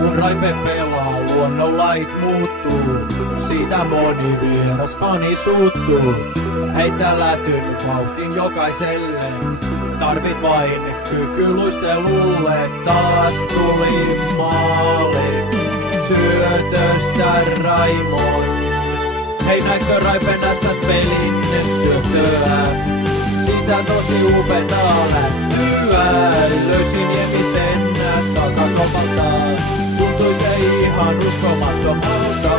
Kun Raipe pelaa, luonnonlait muuttuu. Siitä moni vieras fani suuttuu. Heitä lätyn vauhtin jokaiselle. Tarvit vain kyky luistelulle. Taas tuli maali syötöstä Raimon. Hei, näitkö Raipe nässät pelin syöttöä? Siitä tosi upeeta lähtyä. Löysin Niemisen takakomalta. Tuntui se ihan uskomattomalta.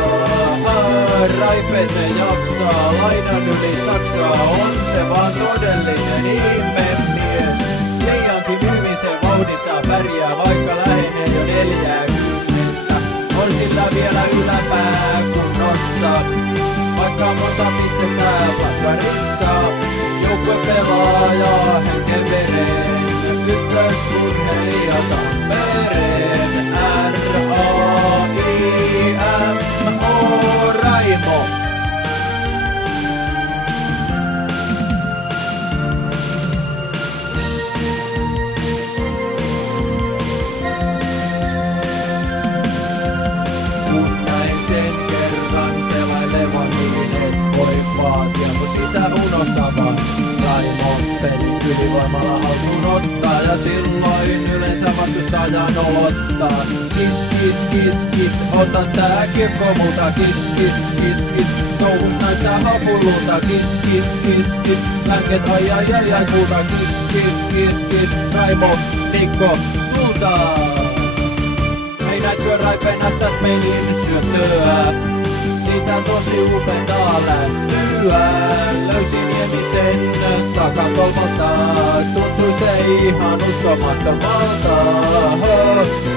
Raipe se jaksaa, lainan yli Saksaa. On se vaan todellinen ihmemies. Liiankin hyvin se vauhdissa pärjää, vaikka lähenee jo 40. On sillä vielä yläpää kunnossa, vaikka monta pistettä plakkarissa. Joukkue pelaaja henken veren, ykkösurheilija Tampereen. R-A-I-M-O Raimo. Kun näin sen kerran pelailevan, niin et voi vaatia, kun sitä unohtavan. Raimo pelin ylivoimalla haltuun ottaa ja silloin yleensä vastustajan ottaa. Kis, kis, kis, kis, ota tää kiekko multa. Kis, kis, kis, kis, touhus näyttää hapululta. Kis, kis, kis, kis, länket ai ai ai ai kulta. Kis, kis, kis, kis, Raimo, Nikko, tulta. Hei, näitkö Raipe nässät pelin syöttöä? Siitä tosi upeeta lähtyä. Löysin Niemisen takakolmalta. Tuntui se ihan uskomattomalta.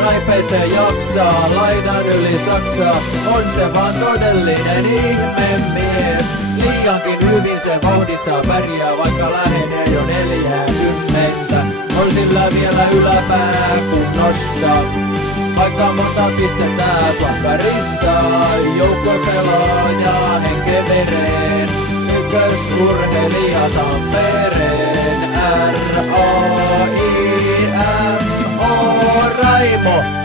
Raipe se jaksaa, lainan yli Saksaa. On se vaan todellinen ihmemies. Liiankin hyvin se vauhdissa pärjää, vaikka lähenee jo 40. On sillä vielä yläpää kunnossa, vaikka monta pistettä plakkarissa. Joukkue pelaaja henken vereen, ykkösurheilija Tampereen. R-A-I-M-O Raimo.